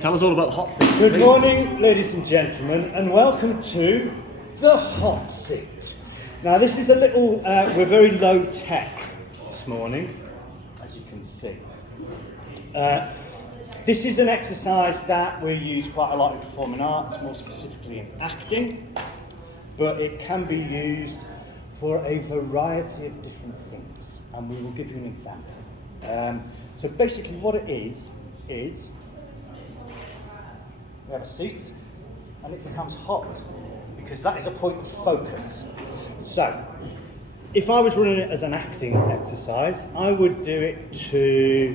tell us all about the hot seat. Good please. morning, ladies and gentlemen, and welcome to the hot seat. Now, this is a little, we're very low tech this morning, as you can see. This is an exercise that we use quite a lot in performing arts, more specifically in acting, but it can be used for a variety of different things, and we will give you an example. So basically what it is we have a seat and it becomes hot because that is a point of focus. So if I was running it as an acting exercise, I would do it to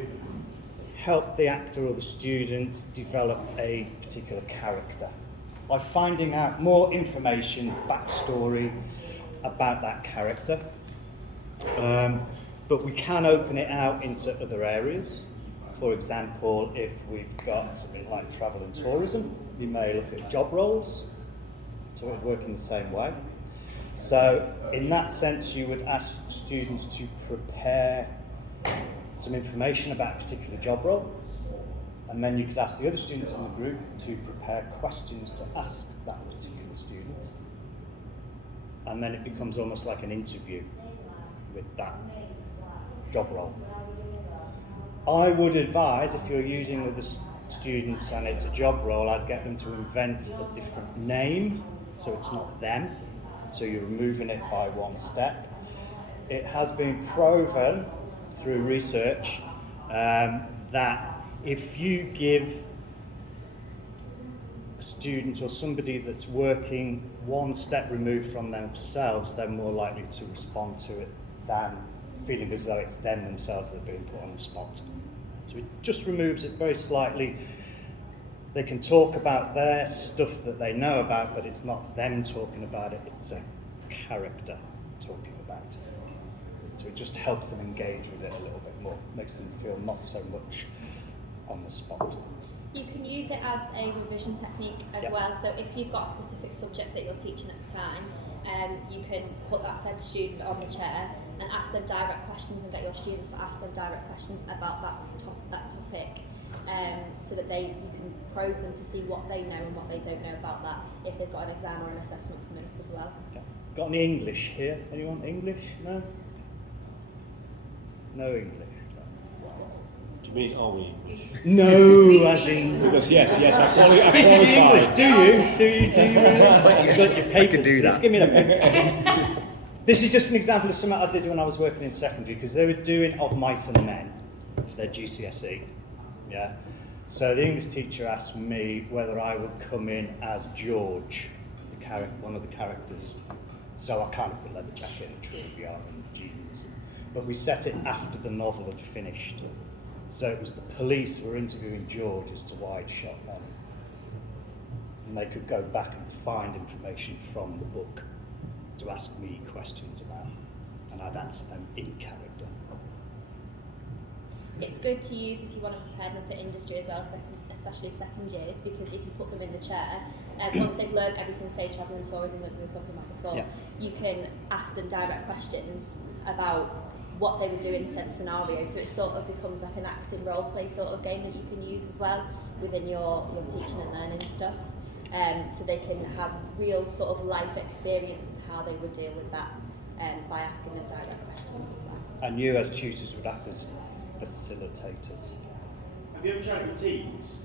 help the actor or the student develop a particular character by finding out more information, backstory about that character. But we can open it out into other areas. For example, if we've got something like travel and tourism, you may look at job roles, so it would work in the same way. So in that sense, you would ask students to prepare some information about a particular job role, and then you could ask the other students in the group to prepare questions to ask that particular student. And then it becomes almost like an interview with that job role. I would advise, if you're using with the students and it's a job role, I'd get them to invent a different name, so it's not them, so you're removing it by one step. It has been proven through research that if you give a student or somebody that's working one step removed from themselves, they're more likely to respond to it than feeling as though it's them themselves that are being put on the spot. So it just removes it very slightly. They can talk about their stuff that they know about, but it's not them talking about it, it's a character talking about it. So it just helps them engage with it a little bit more, makes them feel not so much on the spot. You can use it as a revision technique as well, so if you've got a specific subject that you're teaching at the time, you can put that said student on the chair and ask them direct questions and get your students to ask them direct questions about that topic, so that you can probe them to see what they know and what they don't know about that, if they've got an exam or an assessment coming up as well. Okay. Got any English here? Anyone English? No? No English. Do you mean, are we? No, as in... Because yes, I Speaking English, qualify. do you? You've got your papers. I can do that. Please give me the papers. This is just an example of something I did when I was working in secondary, because they were doing Of Mice and Men for their GCSE. Yeah. So the English teacher asked me whether I would come in as George, one of the characters. So I kind of put leather jacket and trivia and jeans. But we set it after the novel had finished. So it was the police who were interviewing George as to why he'd shot men. And they could go back and find information from the book to ask me questions about, and I'd answer them in character. It's good to use if you want to prepare them for industry as well, especially second years, because if you put them in the chair, once they've learned everything, say travel and tourism that we were talking about before, you can ask them direct questions about what they would do in said scenario, so it sort of becomes like an acting role play sort of game that you can use as well within your teaching and learning stuff, so they can have real sort of life experiences and how they would deal with that by asking them direct questions as well. And you as tutors would act as facilitators. Have you ever tried with teams?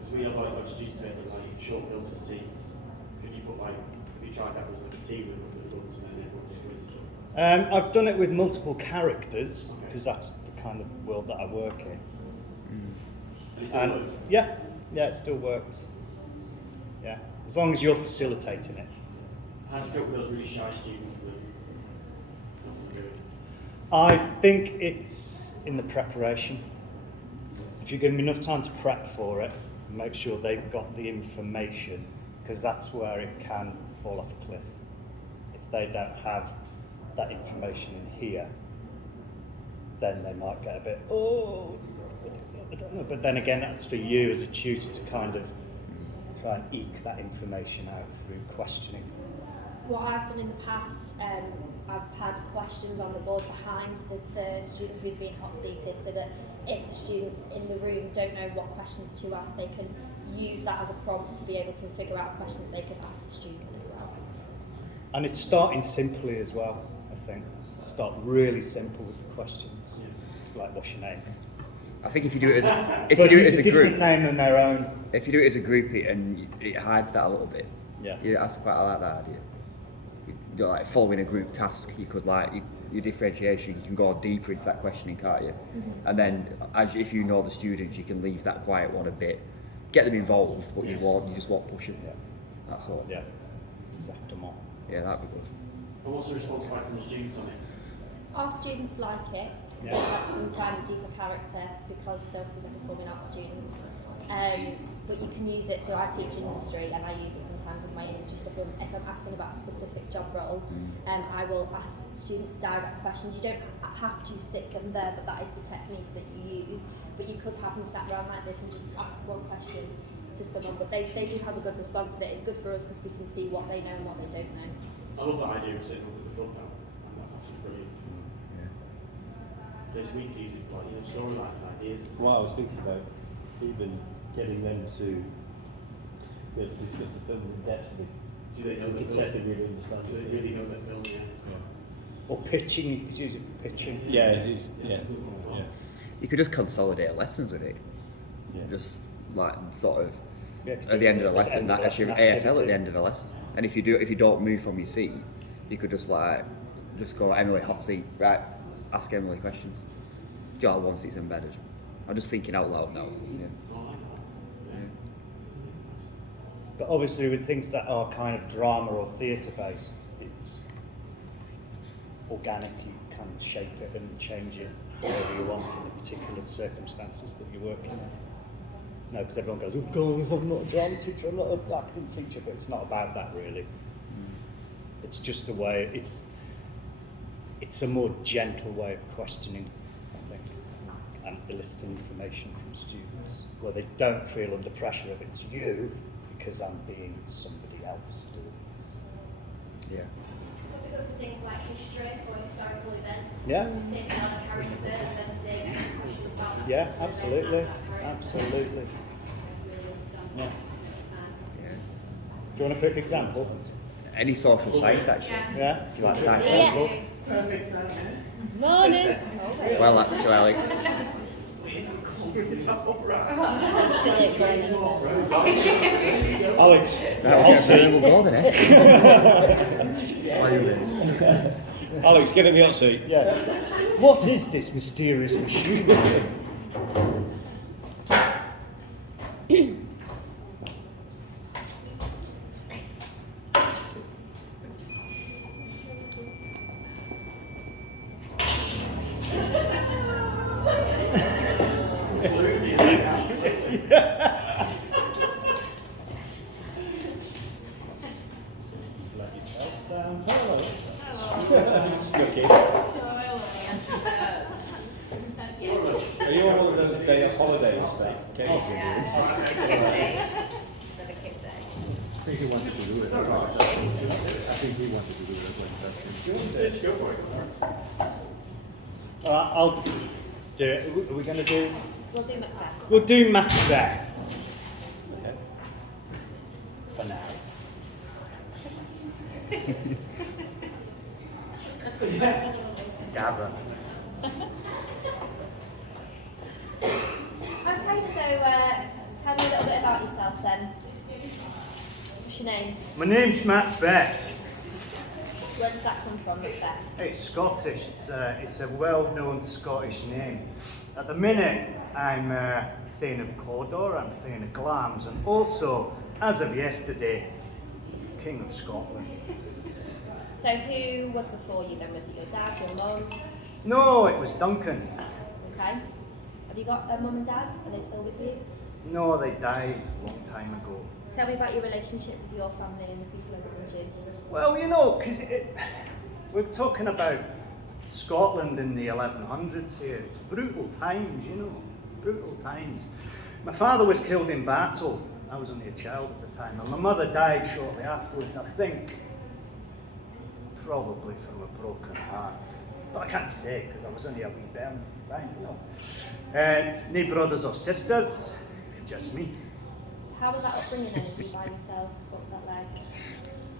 Because we have like students making like short films as teams. Could you put have you tried that with like a team with the films and then everyone just quizzes them? I've done it with multiple characters, because that's the kind of world that I work in. And it still works? Yeah, it still works. Yeah, as long as you're facilitating it. How do you cope with those really shy students that don't want to do it? I think it's in the preparation. If you give them enough time to prep for it, make sure they've got the information, because that's where it can fall off a cliff. If they don't have that information in here, then they might get a bit, I don't know. But then again, that's for you as a tutor to kind of try and eke that information out through questioning. What I've done in the past, I've had questions on the board behind the student who's being hot seated, so that if the students in the room don't know what questions to ask, they can use that as a prompt to be able to figure out a question that they could ask the student as well. And it's starting simply as well, I think. Start really simple with the questions. Like, what's your name? I think if you do it as a, if But you do it use as a a different group, name than their own. if you do it as a group, it hides that a little bit. Yeah. Yeah, I like that idea. You like following a group task, you could your differentiation, you can go deeper into that questioning, can't you? And then, if you know the students, you can leave that quiet one a bit, get them involved, but you just won't push them. Yeah. That's all. Yeah. Exactly. Yeah, that'd be good. And what's the response like from the students on it? Our students like it. Yeah. It helps them find a deeper character because they're obviously the performing arts students. But you can use it, so I teach industry and I use it sometimes with my industry stuff. If I'm asking about a specific job role, I will ask students direct questions. You don't have to sit them there, but that is the technique that you use. But you could have them sat around like this and just ask one question to someone, but they do have a good response of it. It's good for us because we can see what they know and what they don't know. I love that idea of sitting up at the front now, and that's absolutely brilliant. This week could use it for like, storyline ideas. Well, I was thinking about even getting them to be able to discuss the films in depth. So Do they know the can film? test they really understand Do they it. really know that film? Yeah. Or pitching, you could use it for pitching. Yeah, yeah. You could just consolidate lessons with it. Yeah. Just like sort of Yeah, at the end of the it's lesson, end of that's your lesson AFL activity. at the end of the lesson. And if you don't move from your seat, you could just go Emily hot seat, right? Ask Emily questions. Do you know, once it's embedded. I'm just thinking out loud now. Yeah. But obviously with things that are kind of drama or theatre based, it's organic, you can shape it and change it whatever you want for the particular circumstances that you're working in. No, because everyone goes, oh God, I'm not a drama teacher, I'm not an acting teacher, but it's not about that really. It's just a way, it's a more gentle way of questioning, I think, and eliciting information from students, where they don't feel under pressure of it's you, because I'm being somebody else doing this. Yeah. Could we go for things like history or historical events? Yeah. Take on a character and then they get asked questions about that. Yeah, and then absolutely, ask that character. absolutely. Really understand Yeah. Yeah. Do you want a quick example? Any social science actually. Yeah? If you like science. Example? Morning. Well, actually, Alex. Alex, I'll see. We'll go then, Alex, get in the hot seat. yeah. What is this mysterious machine? Let yourself down. Hello. Snuck in. Are you on one of those day of holiday and stuff? Okay. I think he wanted to do it. I think he wanted to do it as well. I'll do it. Are we going to do? We'll do Macbeth. We'll do Macbeth. For now. Dabber. Okay, so tell me a little bit about yourself then. What's your name? My name's Macbeth. Where does that come from, Macbeth? It's Scottish. It's a well-known Scottish name. At the minute, I'm Thane of Cawdor, I'm Thane of Glamis, and also, as of yesterday, King of Scotland. So who was before you then? Was it your dad, your mum? No, it was Duncan. Okay. Have you got a mum and dad? Are they still with you? No, they died a long time ago. Tell me about your relationship with your family and the people around you. Well, you know, because we're talking about Scotland in the 1100s here. It's brutal times, you know, brutal times. My father was killed in battle. I was only a child at the time, and my mother died shortly afterwards, I think, probably from a broken heart. But I can't say, because I was only a wee bairn at the time, you know. No brothers or sisters, just me. How was that upbringing then? Were you by yourself? What was that like?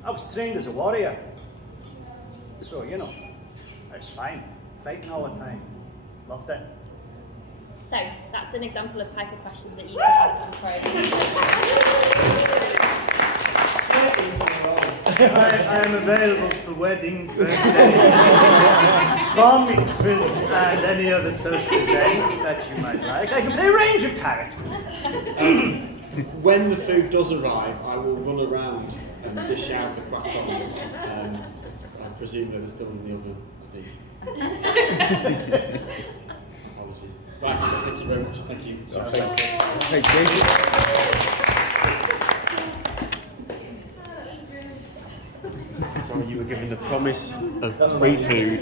I was trained as a warrior. So, you know, it's fine. Fighting all the time. Loved it. So, that's an example of type of questions that you can ask them for. I am available for weddings, birthdays, bar mitzvahs, and any other social events that you might like. I can play a range of characters. When the food does arrive, I will run around and dish out the croissants. I presume they're still in the oven, I think. Apologies. Right, thank you very much. Thank you. Thank you. Sorry, you were given the promise of free food.